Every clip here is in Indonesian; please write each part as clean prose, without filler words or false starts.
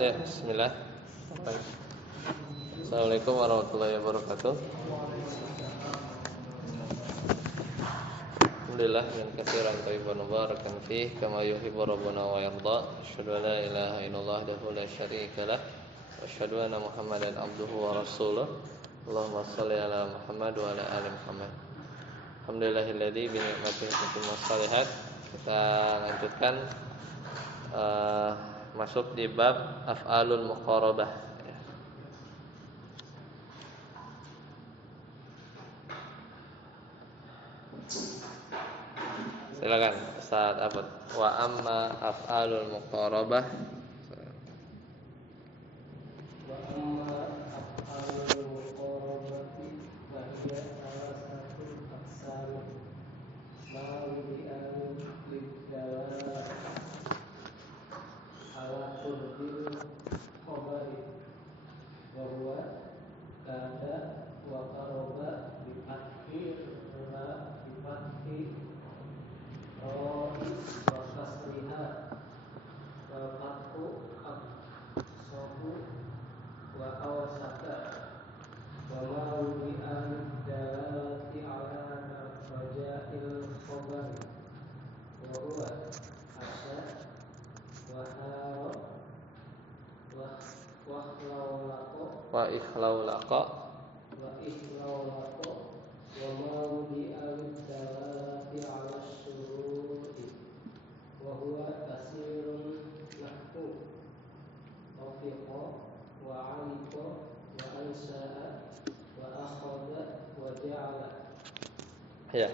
Ya, bismillah. Assalamualaikum warahmatullahi wabarakatuh. Alhamdulillah min katsiran thayyiban mubarakan fih kama yuhibbu rabbuna wa yarda. Asyhadu an la ilaha illallah wahdahu la syarika lah wa asyhadu anna Muhammadan abduhu wa rasuluh. Allahumma shalli ala Muhammad wa ala ali Muhammad. Alhamdulillahilladzi bi ni'matihi tatimmu shalihat. Kita lanjutkan masuk di bab af'alul muqarabah. Silakan Ustaz Abad. Wa amma af'alul muqarabah. Wa amma af'alul muqarabati wa hiya salah satu aqsam ma wudi'an lidalal ala qurbil khabari wa huwa kada wa qaraba bi fathil la bi fathil wa kasriha wa fathu aqsahu wa awsaka wa ma wudi'an dalalati ala raja'il khabar wa huwa asya wa hara wa khlaulaqa Wa ikhlaulaqa wa ikhlaulaqa wa ma wudi'an dalalati ala syuruti wa huwa kasirun nahwu tafiqa wa aliqa wa ansa'a wa akhadha wa ja'ala. Ya.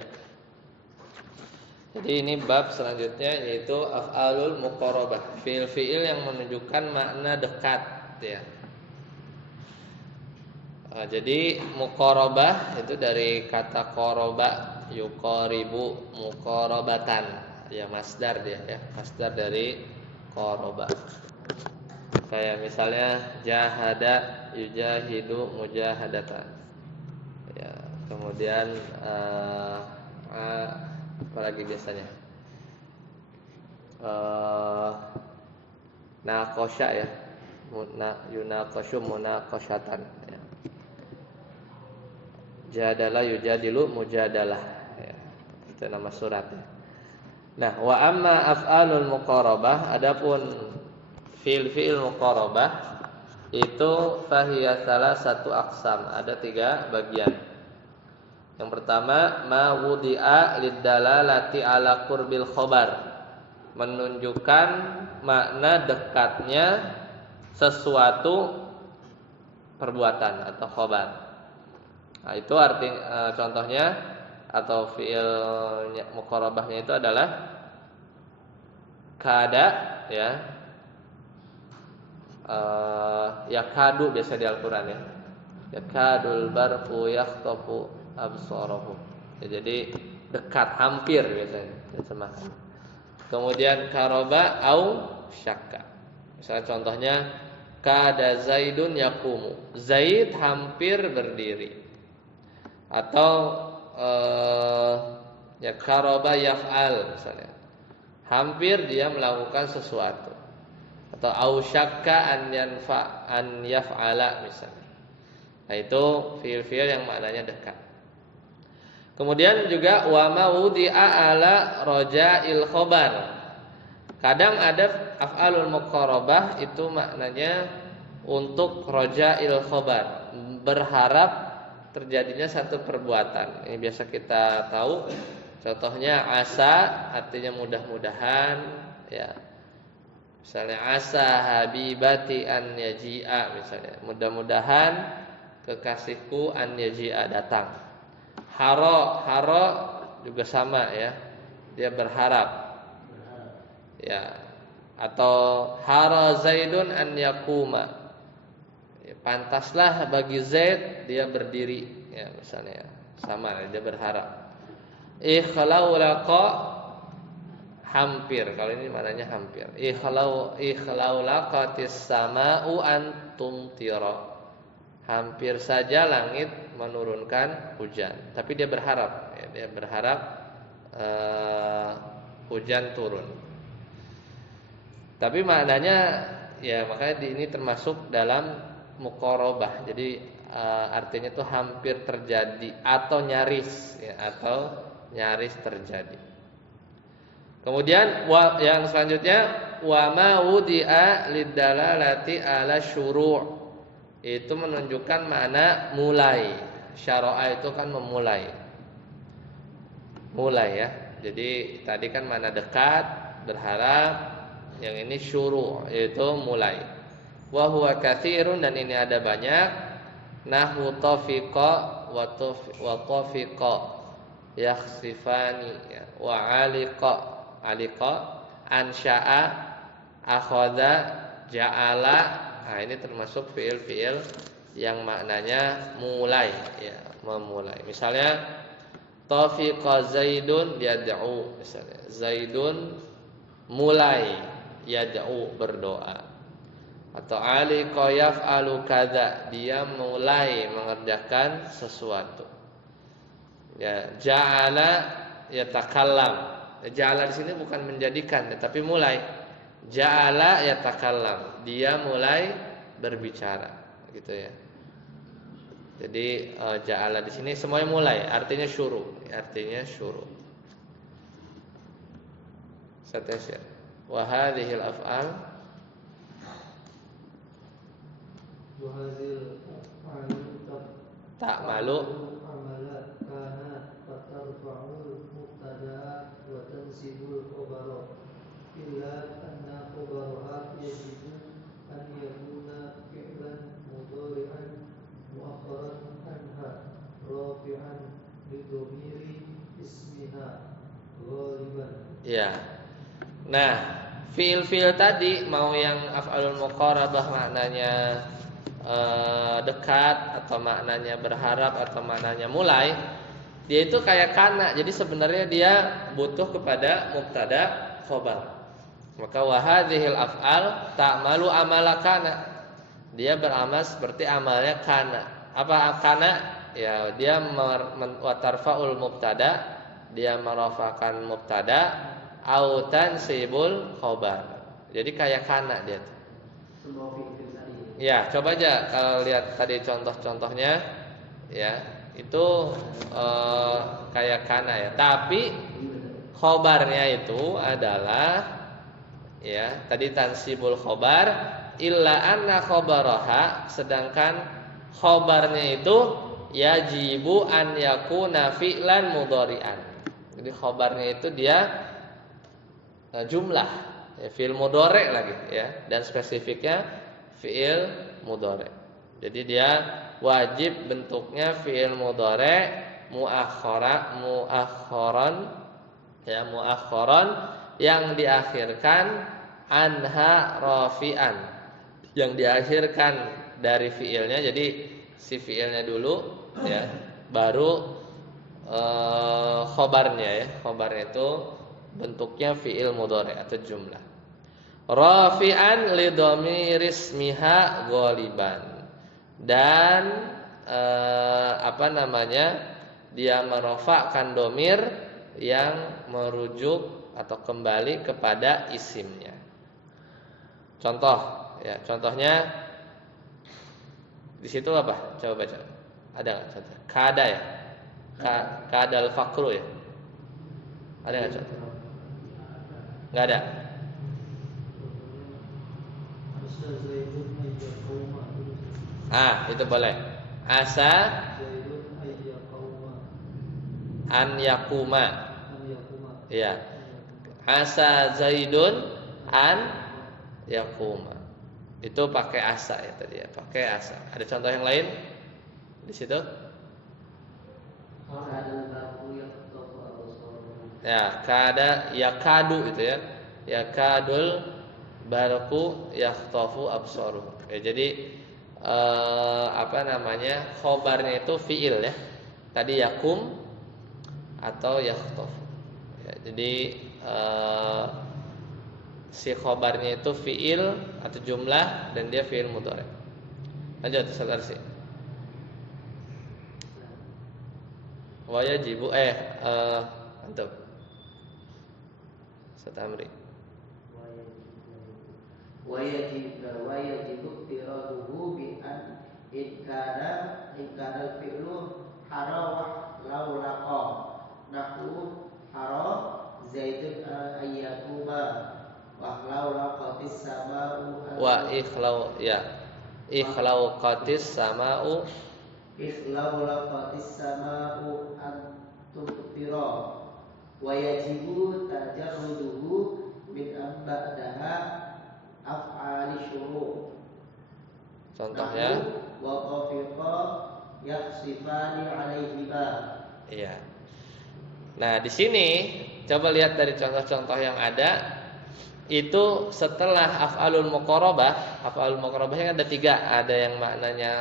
Jadi ini bab selanjutnya yaitu af'alul muqarabah, fiil-fiil yang menunjukkan makna dekat ya. Jadi muqarabah itu dari kata qaraba, yuqaribu, muqarabatan. Ya masdar dia ya, masdar dari qaraba. Kayak misalnya jahada, yujahidu, mujahadatan. Ya, kemudian apa lagi biasanya? Naqasya ya. Yunaqasyu munaqasyatan ya. Jadalah yujadilu mujadalah ya. Itu nama surat ya. Nah, wa amma af'alul muqarabah, adapun fiil muqarabah itu fahiya salah satu aqsam, ada 3 bagian. Yang pertama, ma wudi'a lidalalati ala qurbil khabar, menunjukkan makna dekatnya sesuatu perbuatan atau khabar. Nah, itu arti contohnya atau fiil muqarabahnya itu adalah kada ya. Yakadu biasa di Al-Qur'an ya. Yakadul barqu yakhtafu absarahum. Ya, jadi dekat, hampir biasanya terjemahan. Kemudian qaraba au syakka. Misalnya contohnya kada Zaidun yaqumu. Zaid hampir berdiri. Atau ya qaraba yaf'al misalnya. Hampir dia melakukan sesuatu. Atau ausyakka an yaf'ala misalnya. Nah, itu fiil-fiil yang maknanya dekat. Kemudian juga wa ma wudi'a ala raja'il khabar. Kadang ada af'alul muqarabah itu maknanya untuk raja'il khabar, berharap terjadinya satu perbuatan. Ini biasa kita tahu. Contohnya asa artinya mudah-mudahan ya. Misalnya asa habibati an yaji'a misalnya, mudah-mudahan kekasihku an yaji'a datang. Haro juga sama ya, dia berharap ya. Atau hara Zaidun an yakuma ya, pantaslah bagi Zaid dia berdiri ya, misalnya sama dia berharap. Ikhlaulaqa hampir, kalau ini maknanya hampir. Ikhlaulaqatis sama'u an tumtira. Hampir saja langit menurunkan hujan, tapi dia berharap ya, dia berharap hujan turun. Tapi maknanya ya makanya ini termasuk dalam muqarabah. Jadi artinya itu hampir terjadi atau nyaris ya, atau nyaris terjadi. Kemudian yang selanjutnya wa ma wudi'a lidalalati ala syuru', itu menunjukkan makna mulai. Syara'a itu kan memulai. Mulai ya. Jadi tadi kan makna dekat, berharap, yang ini syuru' yaitu mulai. Wa huwa katsirun, dan ini ada banyak. Nahwu tafiqa wa tafiqa yakhsifani ya, wa aliqa ansya'a akhadha ja'ala. Nah, ini termasuk fiil-fiil yang maknanya mulai ya, memulai. Misalnya tafiqa Zaidun yad'u, misalnya Zaidun mulai yad'u, berdoa. Atau aliqa yaf'alu kadza, dia mulai mengerjakan sesuatu. Ya, ja'ala yatakallam. Ja'ala di sini bukan menjadikan, tetapi mulai. Ja'ala yatakallam, dia mulai berbicara, gitu ya. Jadi ja'ala di sini semuanya mulai, artinya syuru, artinya syuru. Satasya. Wa hadhil af'al ta'malu amalat kana fatarfa'ul mubtada wa tansibul khabara illa anna khabaraha yajibu an yakuna fi'lan mudhari'an mu'akhkharan anha rafi'an bidhamiri ismiha ghaliban. ya. Nah, fiil-fiil tadi mau yang af'alul muqarabah maknanya dekat, atau maknanya berharap, atau maknanya mulai, dia itu kayak kana. Jadi sebenarnya dia butuh kepada mubtada khobar. Maka wahadhil af'al ta'malu amala kana, dia beramal seperti amalnya kana. Apa kana? Ya, dia watarfaul mubtada, dia merafakan mubtada, au tansibul khobar. Jadi kayak kana dia tuh. Ya, coba aja kalau lihat tadi contoh-contohnya, ya itu kayak kana ya. Tapi khobarnya itu adalah ya tadi tansibul khobar, illa anna khobaraha, sedangkan khobarnya itu yajibu an yakuna fi'lan mudhari'an. Jadi khobarnya itu dia jumlah ya, fi'il mudhari' lagi ya, dan spesifiknya fi'il mudhari'. Jadi dia wajib bentuknya fi'il mudhari' muakhkharan ya, muakhkharan yang diakhirkan anha rafi'an, yang diakhirkan dari fi'ilnya. Jadi si fi'ilnya dulu ya, baru khobarnya ya. Khobarnya itu bentuknya fi'il mudhari' atau jumlah. Rafi'an li dhamir ismiha ghaliban, dan dia merofakkan domir yang merujuk atau kembali kepada isimnya. Contoh ya, contohnya di situ apa? Coba baca. Ada nggak contoh? Kada ya, kadal fakru ya. Ada nggak contoh? Nggak ada. Itu boleh. Asa an yakuma. Ya. Asa Zaidun an yakuma. Itu pakai asa ya tadi ya, pakai asa. Ada contoh yang lain di situ? Ya, kada yakadu itu ya. Yakadul barqu yakhtafu absaruhum. Ya, jadi khobarnya itu fiil ya. Tadi yakum atau yakhtafu. Ya, jadi si khobarnya itu fiil atau jumlah, dan dia fiil mudhari'. Lanjut saudara sih. Wa yajibu antum Satamri. wa yajibu tiraduhu bi an ikana al-fi'lu harawa law laqa nahu hara zaidun ayyatuba wa law laqatis sama'u wa ikhlau qatis sama'u an tumtira wa yajibu tajarruduhu min ba'daha af'ali syuru'. Contohnya wa qafiqa yaksifani alaihima. iya. Nah, di sini coba lihat dari contoh-contoh yang ada. Itu setelah af'alul muqarabah. Af'alul muqarabahnya ada 3. Ada yang maknanya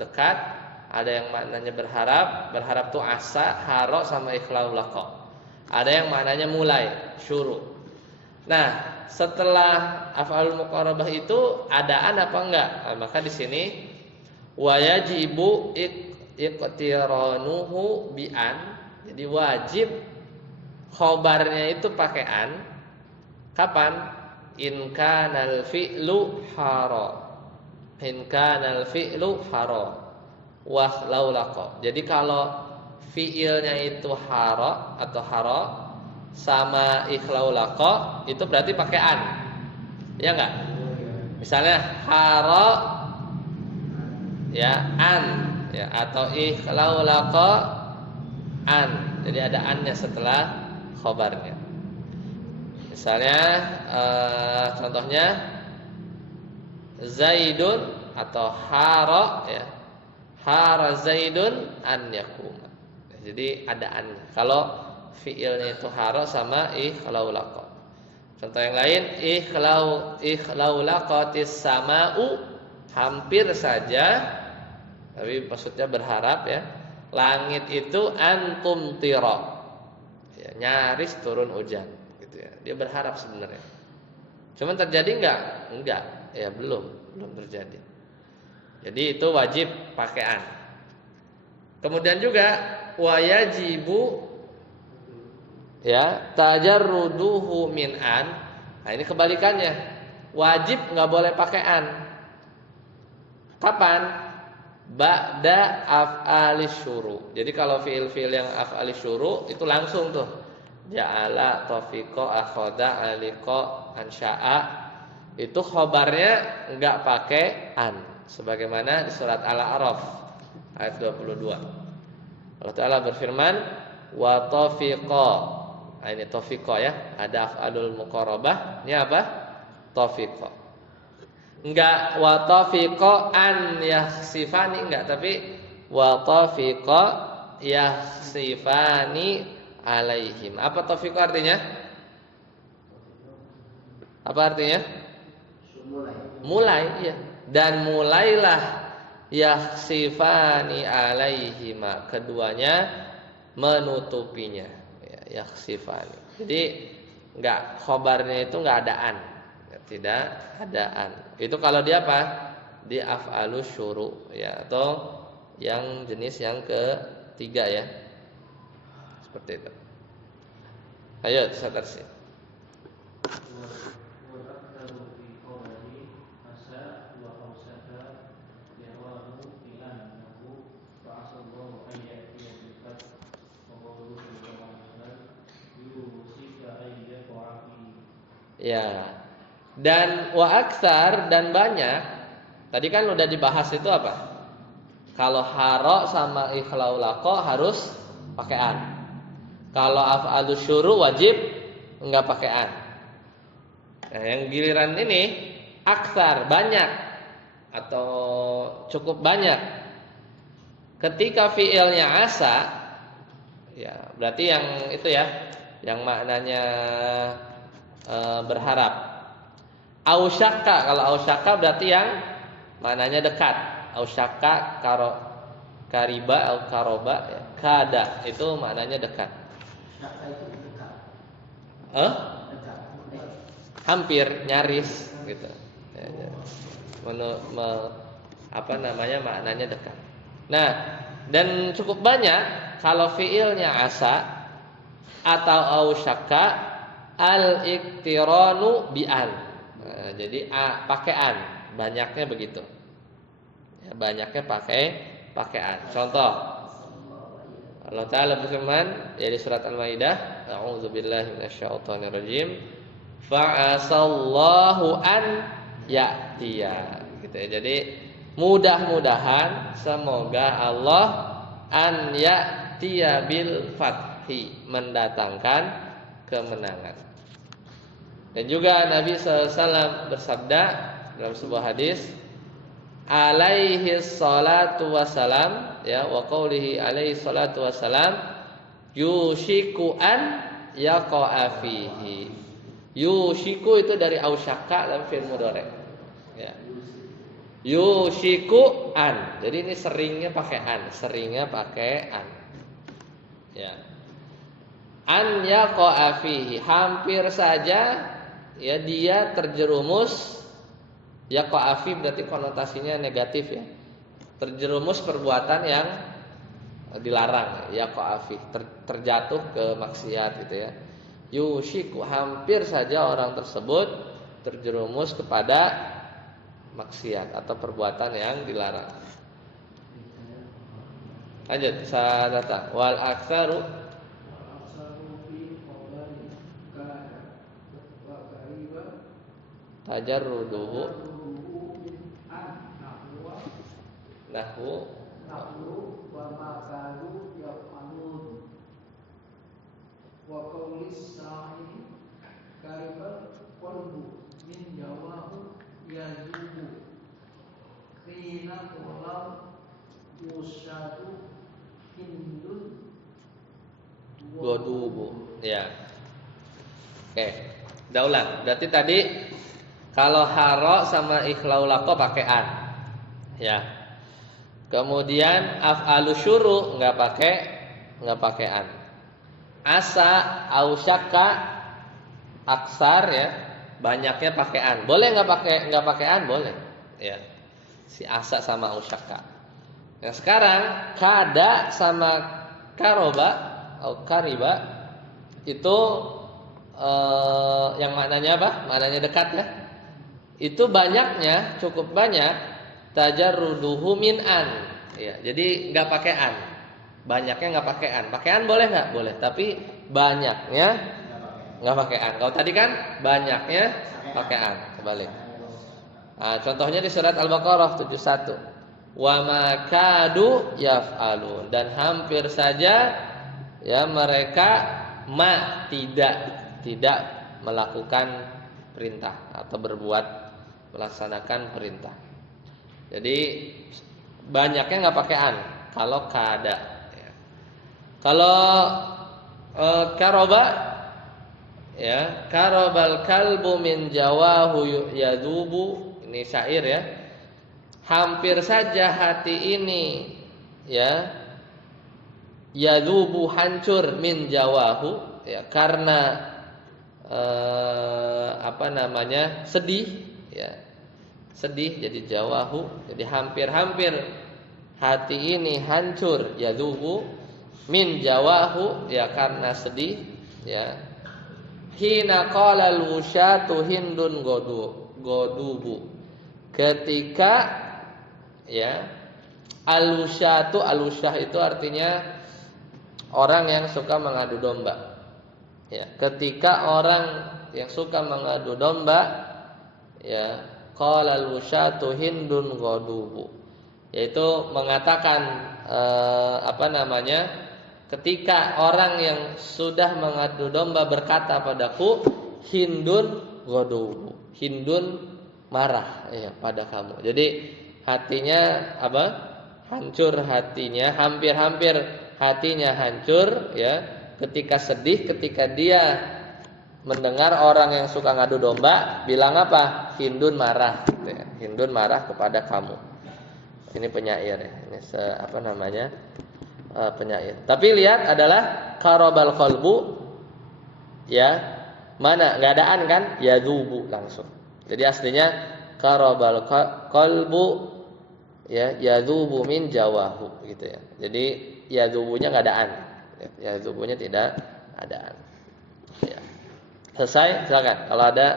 dekat, ada yang maknanya berharap. Berharap tuh asa, haro, sama ikhlau laqa. Ada yang maknanya mulai, syuru. Nah, setelah af'alul muqarabah itu adaan apa enggak? Nah, maka di sini wajibu iqtiranuhu bi'an. Jadi wajib khobarnya itu pakai an. Kapan? In kanal fi'lu hara. In kanal fi'lu hara wa law laqa. Jadi kalau fi'ilnya itu hara atau hara sama ikhlau laqa itu berarti pakai an. Ya enggak? Misalnya hara ya an ya atau ikhlau laqa an. Jadi ada annya setelah khobarnya. Misalnya contohnya Zaidun atau hara ya. Hara Zaidun an yakuma. Jadi ada an. Kalau fiilnya itu hara sama ikhlau laqa. Contoh yang lain ikhlau laqatis sama'u, hampir saja tapi maksudnya berharap ya. Langit itu antum tira. Ya, nyaris turun hujan. Dia berharap sebenarnya. Cuman terjadi enggak? Enggak. Ya belum terjadi. Jadi itu wajib pakai an. Kemudian juga wajibu ya tajarruduhu min an. Nah, ini kebalikannya. Wajib enggak boleh pakai an. Kapan? Ba'da af'alis syuru. Jadi kalau fiil-fiil yang af'alis syuru itu langsung tuh. Ja'ala, tafiqa, akhadha, aliqa, ansya'a. Itu khobarnya enggak pakai an. Sebagaimana di surat Al-A'raf ayat 22. Allah Ta'ala berfirman wa tafiqa. Nah, ini tafiqa ya. Ada af'alul muqarabah. Ini apa? Tafiqa. Enggak wa tafiqa an yahsifani, enggak, tapi wa tafiqa yahsifani alaihim. Apa tafiq artinya? Apa artinya? Mulai, ya. Dan mulailah yakhsifani alaihima, keduanya menutupinya. Ya, yakhsifani. Jadi enggak, khobarnya itu enggak adaan. Tidak adaan. Itu kalau dia apa? Di af'alus syuru ya, atau yang jenis yang ketiga ya. Seperti itu. Ayo tersi. Ya. Dan wa aktsar, dan banyak. Tadi kan udah dibahas itu apa? Kalau hara sama ikhlau laqa harus pakai an. Kalau af'alus syuru wajib enggak pakai an. Nah, yang giliran ini aktsar, banyak atau cukup banyak. Ketika fiilnya asa, ya berarti yang itu ya, yang maknanya berharap. Ausyaka, kalau ausyaka berarti yang maknanya dekat. Ausyaka kariba atau karoba ya. Kada itu maknanya dekat. Hampir, nyaris gitu. Apa namanya, maknanya dekat. Nah, dan cukup banyak kalau fiilnya asa atau ausyaka al-iktiranu bi'an. Jadi pakaian, banyaknya begitu. Ya, banyaknya pakaian. Contoh, Allah Ta'ala berfirman ya di surat Al-Maidah, a'udzubillahi minasyaitonirrajim, fa'asallahu an ya'tiya. Gitu ya. Jadi mudah-mudahan semoga Allah an ya'tiya bil fathi, mendatangkan kemenangan. Dan juga Nabi SAW bersabda dalam sebuah hadis, alaihi salatu wassalam, ya, wa qaulihi alaihi salatu wassalam, yushiku an yaqa'a fihi. Yushiku itu dari ausyaka dalam fi'il mudhari. Ya. Yushiku an. Jadi ini seringnya pakai an, seringnya pakai an. Ya. An yaqa'a fihi, hampir saja ya dia terjerumus. Yaqa'a fi berarti konotasinya negatif ya. Terjerumus perbuatan yang dilarang, yaqa'a fi, terjatuh ke maksiat gitu ya. Yushiku, hampir saja orang tersebut terjerumus kepada maksiat atau perbuatan yang dilarang. Lanjut, saya datang. Wal aktsaru tajarruduhu nahwu wa makalu yaqalun wa qawlis sa'i karibal qalbu min jawahu yazubu khina qalam yusadu hindun godubu. Ya. Oke. Daulah. Berarti tadi kalau haro sama ikhlaulaqo pakai an. Ya. Kemudian af'alu syuru enggak pakai an. Asa, ausyaka, aksar ya, banyaknya pakai an. Boleh enggak pakai an? Boleh. Ya. Si asa sama ausyaka. Yang sekarang kada sama karoba atau kariba itu yang maknanya apa? Maknanya dekat ya. Itu banyaknya, cukup banyak, tajarruduhu min an. Ya, jadi enggak pakai an. Banyaknya enggak pakai an. Pakai an boleh enggak? Boleh, tapi banyaknya enggak pakai an. Kalau tadi kan banyaknya pakai an. Kembali. Nah, contohnya di surat Al-Baqarah 71. Wa ma kadu yaf'alun, dan hampir saja ya mereka tidak melakukan perintah atau melaksanakan perintah. Jadi banyaknya nggak pakai an kalau kada. Ya. Kalau karoba, ya, karobal kalbu min jawahu yadubu, ini syair ya. Hampir saja hati ini ya yadubu, hancur, min jawahu ya, karena sedih ya. Sedih jadi jawahu, jadi hampir-hampir hati ini hancur, yadubu, min jawahu ya, karena sedih ya. Hina qala al-wushatu hindun godubu, ketika ya alusyah itu artinya orang yang suka mengadu domba. Ya, ketika orang yang suka mengadu domba ya, qala alusyatu hindun godubu, yaitu mengatakan ketika orang yang sudah mengadu domba berkata padaku, hindun godubu, hindun marah ya pada kamu. Jadi hatinya hancur hatinya, hampir-hampir hatinya hancur ya, ketika sedih, ketika dia mendengar orang yang suka ngadu domba bilang apa? Hindun marah gitu ya. Hindun marah kepada kamu. Ini penyair ya. Ini penyair. Tapi lihat adalah karobal qalbu ya. Mana? Enggak ada an kan? Yadubu langsung. Jadi aslinya karobal qalbu ya, yadhubu min jawahu gitu ya. Jadi yadhubunya enggak ada an. Ya, yadhubunya tidak ada an. Ya. Selesai, silakan. Kalau ada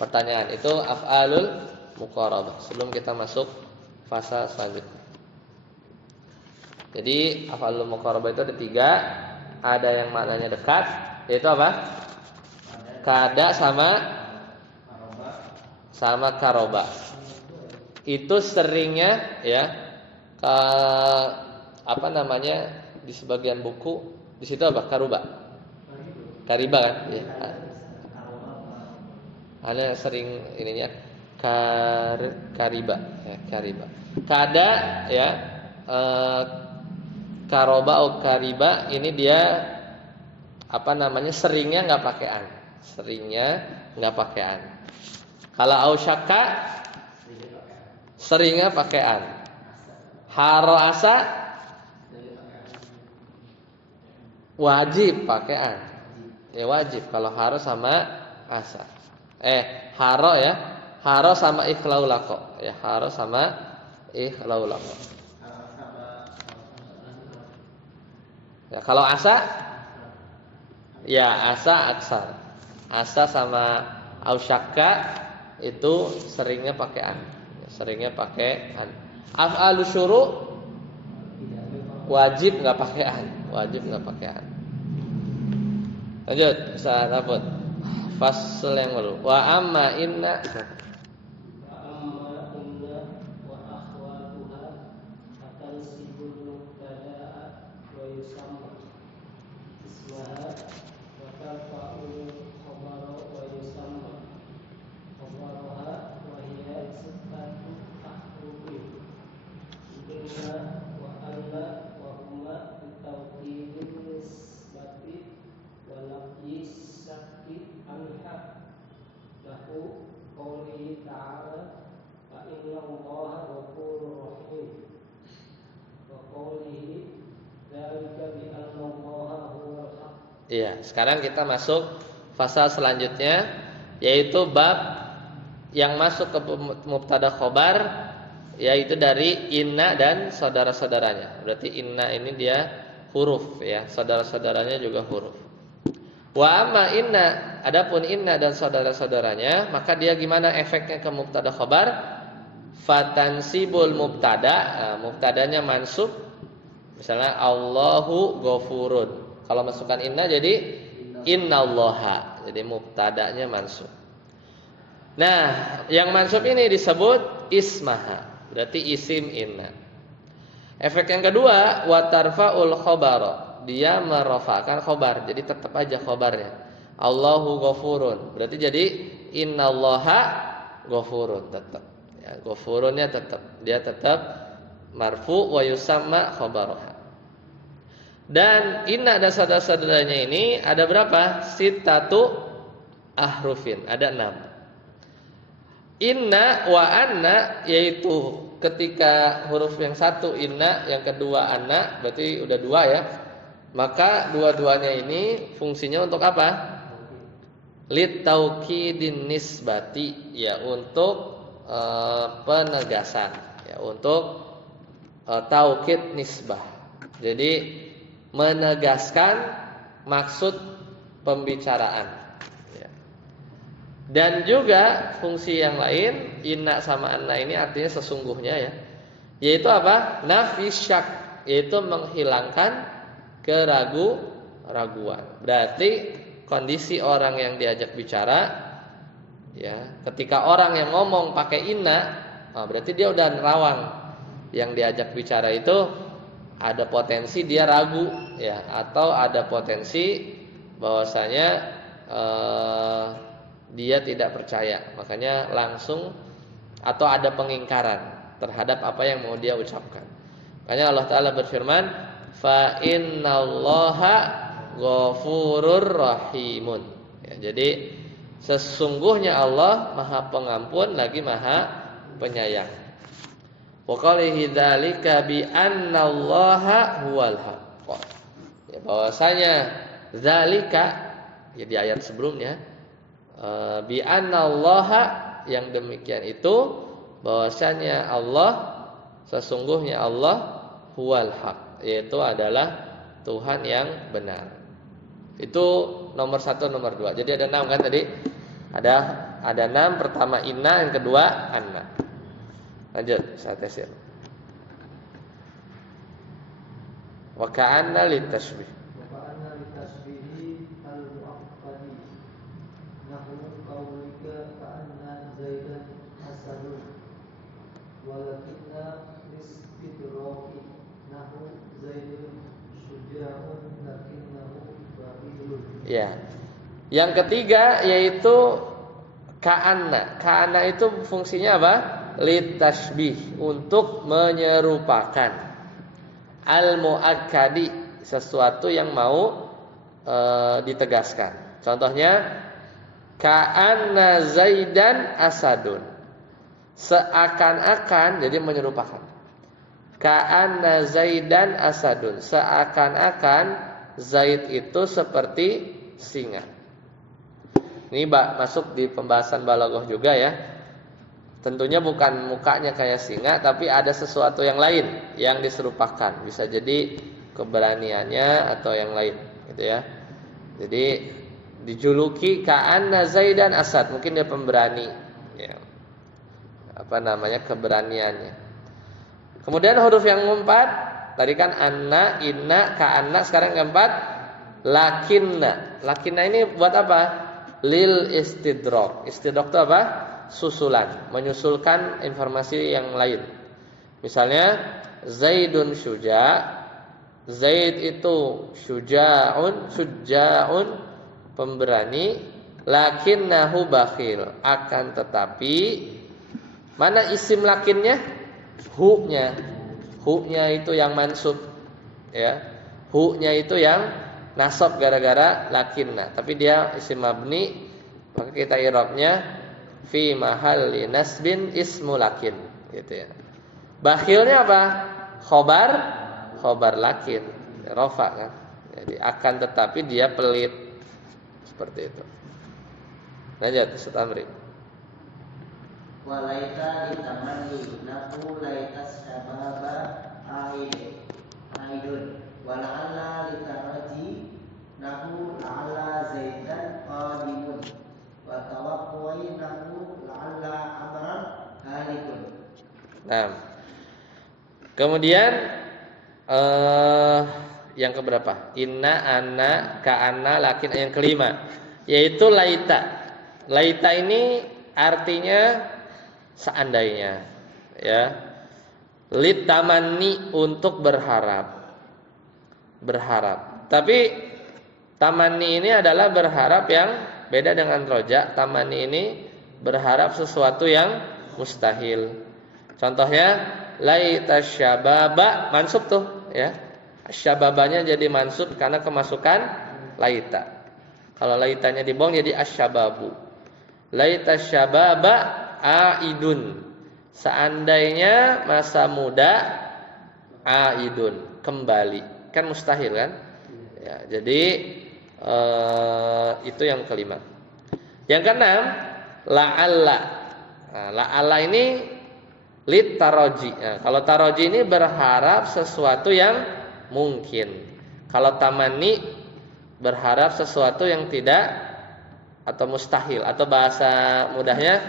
pertanyaan. Itu af'alul muqarabah sebelum kita masuk fase selanjutnya. Jadi af'alul muqarabah itu ada 3. Ada yang maknanya dekat, yaitu apa? Kada sama karoba. Itu seringnya ya di sebagian buku di situ apa? Karuba. Kariba kan? Ya. Ada sering ininya kariba ya, kariba. Kada ya karoba atau kariba ini dia seringnya nggak pakai an. Seringnya nggak pakai an. Kalau ausyaka seringnya pakai an. Haro asa wajib pakai an. Ya wajib kalau haro sama asa. Haro ya. Haro sama ikhlaulako. Ya haro sama ikhlaulako. Ya kalau asa ya asa aksar. Asa sama ausyaka itu seringnya pakai an. Seringnya pakai an. Af'alu syuru wajib enggak pakai an. Wajib enggak pakai an. Lanjut, Ustaz Abud. Fasal yang baru. Wa amma inna wa akhwatuha akan sibul mubtada'a wa yusamma ismaha wa tarfa'u khabara wa yusamma khabaraha wa hiya sifatu ahrufin inna wa alla wa huma bitawkidin nisbati wa lafzi sakit anha lahu qawlihi ta'ala fa inna allaha ghafurur rahim wa qawlihi dzalika bi anna allaha huwal haq. Iya, sekarang kita masuk fasa selanjutnya yaitu bab yang masuk ke mubtada khobar yaitu dari inna dan saudara-saudaranya. Berarti inna ini dia huruf ya, saudara-saudaranya juga huruf. Wa amma inna, adapun inna dan saudara-saudaranya, maka dia gimana efeknya ke mubtada khobar? Fatansibul mubtada, mubtadanya mansub. Misalnya Allahu ghafurun. Kalau masukkan inna jadi innallaha. Jadi mubtadanya mansub. Nah, yang mansub ini disebut ismaha. Berarti isim inna. Efek yang kedua, wa tarfa'ul khabara. Dia merafakan khobar, jadi tetap aja khobarnya. Allahu ghafurun. Berarti jadi innallaha ghafurun tetap. Ya, ghafurunnya tetap. Dia tetap marfu wa yusamma khabaruha. Dan inna dan saudara-saudaranya ini ada berapa? Sittatu ahrufin. Ada 6. Inna wa anna yaitu ketika huruf yang satu inna, yang kedua anna, berarti udah 2 ya. Maka dua-duanya ini fungsinya untuk apa? Lit taukidin nisbati, ya untuk penegasan, ya untuk taukid nisbah. Jadi menegaskan maksud pembicaraan. Ya. Dan juga fungsi yang lain inna sama anna ini artinya sesungguhnya ya, yaitu apa? Nafi syak, yaitu menghilangkan keraguan. Berarti kondisi orang yang diajak bicara ya, ketika orang yang ngomong pakai inna, berarti dia udah nerawang. Yang diajak bicara itu ada potensi dia ragu ya, atau ada potensi bahwasanya dia tidak percaya. Makanya langsung atau ada pengingkaran terhadap apa yang mau dia ucapkan. Makanya Allah Ta'ala berfirman, fa innallaha ghafurur rahimun. Ya, jadi sesungguhnya Allah Maha Pengampun lagi Maha Penyayang. Wa qalihi dzalika bi annallaha huwal haqq. Ya, bahwasanya zalika ya di ayat sebelumnya bi annallaha, yang demikian itu bahwasanya Allah, sesungguhnya Allah huwal haqq, yaitu adalah Tuhan yang benar. Itu nomor 1, nomor 2. Jadi ada 6 kan tadi. Ada 6, pertama inna, yang kedua anna. Lanjut, saya tesir. Wa ka'anna litashbih. Wakaana litasbihi al-mu'aqqadi Nahu qawlika ka'anna zaidan asadun Walakinna listidraki Nahu zaidun syuja'un lakinnahu bakhilun. Ya. Yang ketiga yaitu ka'anna. Ka'anna itu fungsinya apa? Litashbih, untuk menyerupakan. Al-mu'akkadi, sesuatu yang mau ditegaskan. Contohnya ka'anna zaidan asadun. Seakan-akan, jadi menyerupakan. Ka'anna zaidan asadun. Seakan-akan Zaid itu seperti singa. Ini masuk di pembahasan balaghah juga ya. Tentunya bukan mukanya kayak singa, tapi ada sesuatu yang lain yang diserupakan. Bisa jadi keberaniannya atau yang lain, gitu ya. Jadi dijuluki ka'anna zaidan asad, mungkin dia pemberani, ya. Apa namanya, keberaniannya. Kemudian huruf yang keempat, tadi kan anna, inna, ka'anna. Sekarang yang keempat lakinna. Lakinna ini buat apa? Lil istidrak. Istidrak itu apa? Susulan, menyusulkan informasi yang lain. Misalnya Zaidun syuja', Zaid itu syuja'un pemberani, lakinnahu bakhil, akan tetapi mana isim lakinnya? Hu-nya. Hu-nya itu yang mansub, ya. Hu-nya itu yang nasab gara-gara lakinna, tapi dia isim mabni, maka kita i'rabnya fi mahalli nasbin ismu lakin, gitu ya. Bakhilnya apa? Khobar lakin, rofa kan. Jadi akan tetapi dia pelit, seperti itu. Lanjut, Ustaz Amri. Walaita ditamanni nahu laitas sababa aidun wala'alla litaraji nahu la'alla zaidan qadimun wa tawaqqu'i nahu la'alla amran halikun. Nah, kemudian yang keberapa? Inna, anna, ka'anna, lakin. Yang kelima yaitu laita. Laita ini artinya seandainya, ya. Litamanni, untuk berharap. Tapi tamanni ini adalah berharap yang beda dengan roja. Tamanni ini berharap sesuatu yang mustahil. Contohnya laita syababa, mansub tuh, ya. Syababanya jadi mansub karena kemasukan laita. Kalau laitanya dibuang jadi asyababu. Laita syababa aidun. Seandainya masa muda aidun, kembali. Kan mustahil kan? Ya, jadi itu yang kelima. Yang keenam, la'alla. Nah, la'alla ini lit taroji. Nah, kalau taroji ini berharap sesuatu yang mungkin. Kalau tamanni berharap sesuatu yang tidak atau mustahil, atau bahasa mudahnya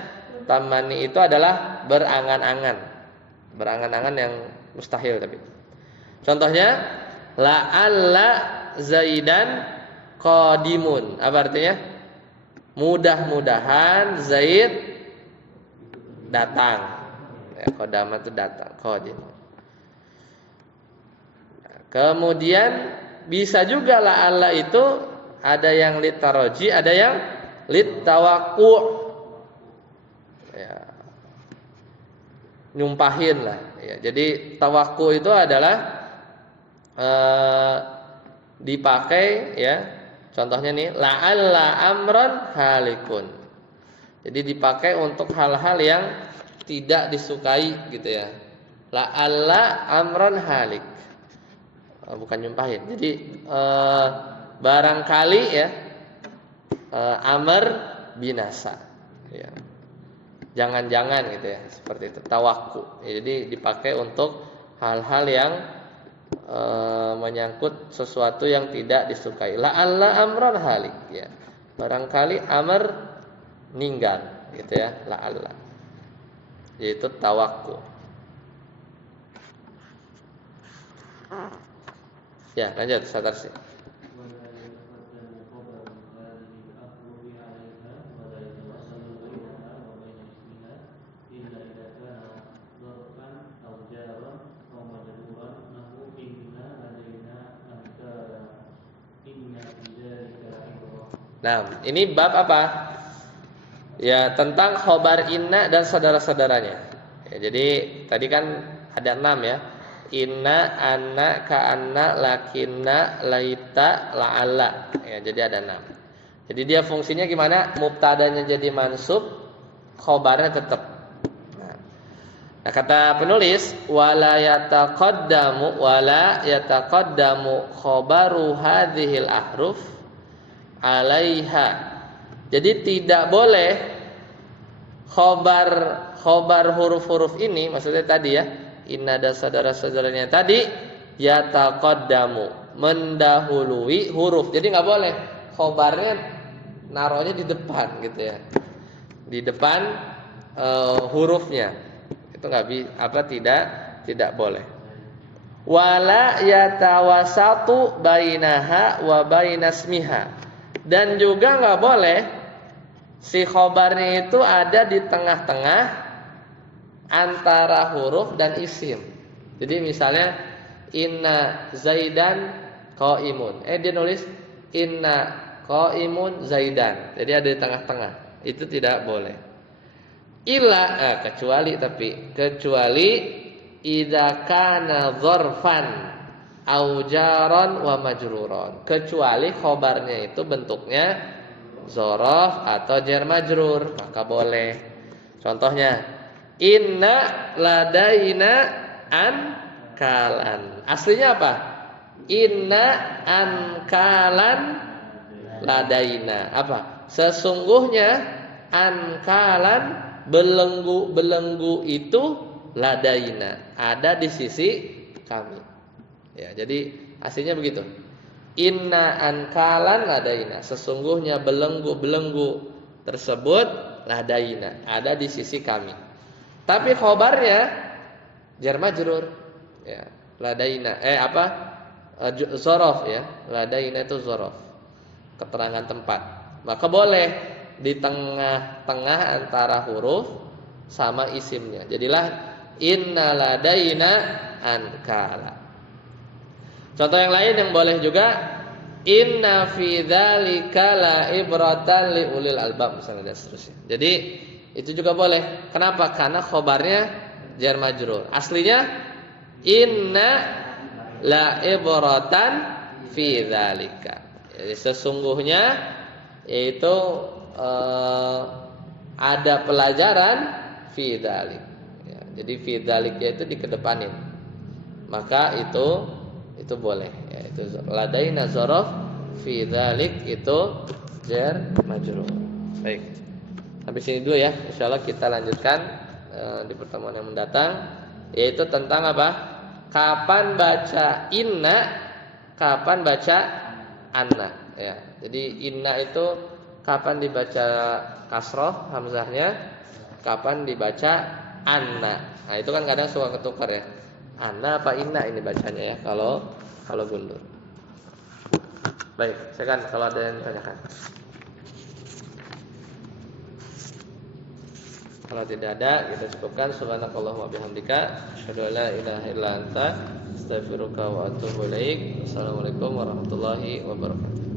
tamanni itu adalah berangan-angan. Berangan-angan yang mustahil tapi. Contohnya la'alla zaidan qadimun. Apa artinya? Mudah-mudahan Zaid datang. Ya, qadama itu datang, qadim. Kemudian bisa juga la'alla itu ada yang litaraji, ada yang litawaqu'. Ya. Nyumpahin lah, ya. Jadi tawaqu' itu adalah dipakai, ya. Contohnya nih, la'alla amran halikun. Jadi dipakai untuk hal-hal yang tidak disukai, gitu ya. La'alla amran halik. Bukan nyumpahin. Jadi barangkali, ya, amr binasa, ya. Jangan-jangan, gitu ya, seperti itu. Tawakku. Jadi dipakai untuk hal-hal yang menyangkut sesuatu yang tidak disukai. La'alla amran halik, ya. Barangkali amr ninggal gitu ya, la'alla. Yaitu tawakku. Ya, lanjut Satarsi. Nah, ini bab apa? Ya, tentang khobar inna dan saudara-saudaranya. Ya, jadi tadi kan ada 6 ya. Inna, anna, ka'anna, lakinna, laita, la'alla. Ya, jadi ada 6. Jadi dia fungsinya gimana? Mubtadanya jadi mansub, khobarnya tetap. Nah, kata penulis wala yataqaddamu khobaru hadhil ahruf 'alaiha. Jadi tidak boleh khobar huruf-huruf ini, maksudnya tadi ya, inna dan saudara-saudaranya tadi, yataqaddamu, mendahului huruf. Jadi nggak boleh khobarnya naruhnya di depan gitu ya, di depan hurufnya. Itu tidak boleh. Wala yatawasatu bainaha wa bainasmiha. Dan juga nggak boleh si khobarnya itu ada di tengah-tengah antara huruf dan isim. Jadi misalnya inna zaidan qaimun. Dia nulis inna qaimun zaidan. Jadi ada di tengah-tengah. Itu tidak boleh. Kecuali idza kana dzarfan au jaran wa majruran. Kecuali khobarnya itu bentuknya dzaraf atau jar majrur, maka boleh. Contohnya inna ladaina ankalan. Aslinya apa? Inna ankalan ladaina. Apa? Sesungguhnya ankalan belenggu itu ladaina, ada di sisi kami. Ya, jadi aslinya begitu. Inna ankalan ladaina, sesungguhnya belenggu tersebut ladaina, ada di sisi kami. Tapi khobarnya jar majrur. Ya, ladaina dzaraf ya. Ladaina itu dzaraf. Keterangan tempat. Maka boleh di tengah-tengah antara huruf sama isimnya. Jadilah inna ladaina ankala. Contoh yang lain yang boleh juga inna fi dzalika la ibratan li ulil albab misalnya dan seterusnya. Jadi itu juga boleh. Kenapa? Karena khobarnya jar majrur. Aslinya inna la ibratan fi dzalika. Jadi sesungguhnya yaitu ada pelajaran fi dzalik. Ya, jadi fi dzalik itu dikedepanin. Maka itu boleh. Ya, itu ladaina dzaraf fi dzalik itu jar majrur. Baik. Sampai sini dulu ya. Insyaallah kita lanjutkan di pertemuan yang mendatang, yaitu tentang apa? Kapan baca inna, kapan baca anna. Ya. Jadi inna itu kapan dibaca kasroh hamzahnya, kapan dibaca anna. Nah itu kan kadang suka ketukar ya. Anna apa inna ini bacanya ya kalau gundur. Baik, silakan kalau ada yang tanyakan. Kalau tidak ada, kita cukupkan. Subhanakallahumma bihamdika, asyhadu an la ilaha illa anta, astaghfiruka wa atubu ilaik. Assalamualaikum warahmatullahi wabarakatuh.